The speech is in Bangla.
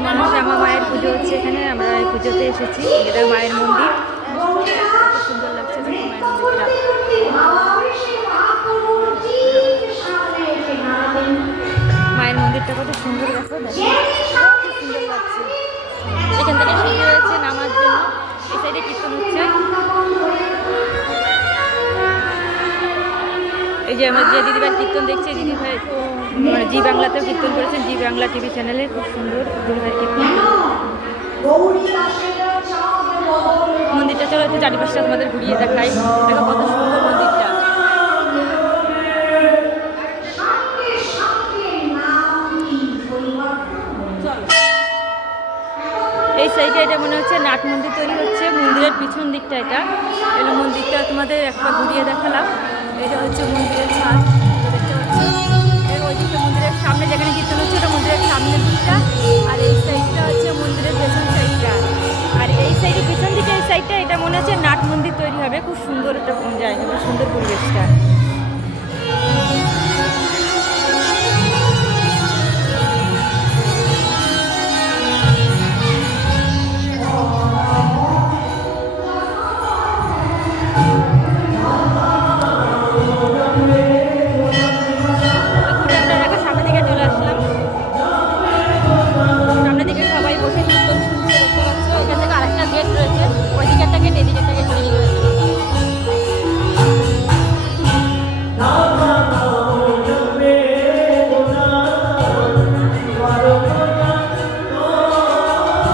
মনসামা মায়ের পুজো হচ্ছে এখানে, আমরা এই পুজোতে এসেছি। এটা মায়ের মন্দির, সুন্দর লাগছে দেখো মায়ের মন্দিরটা কত সুন্দর, দেখো সুন্দর লাগছে। এখান থেকে সিঁড়ি রয়েছে নামার জন্য, এই সাইডে কীর্তন হচ্ছে। এই যে আমার যে দিদিভাই কীর্তন দেখছে, দিদিভাই তো মানে জি বাংলাতেও কীর্তন করেছেন, জি বাংলা টিভি চ্যানেলে, খুব সুন্দর দিদিভাই কীর্তন। মন্দিরটা চলো একটু চারিপাশটা তোমাদের ঘুরিয়ে দেখাই, দেখো কত সুন্দর মন্দিরটা। এই সাইডে এটা মনে হচ্ছে নাট মন্দির তৈরি হচ্ছে, মন্দিরের পিছন দিকটা এটা। এলো মন্দিরটা তোমাদের একবার ঘুরিয়ে দেখালাম, এটা হচ্ছে মন্দিরের ছাদ।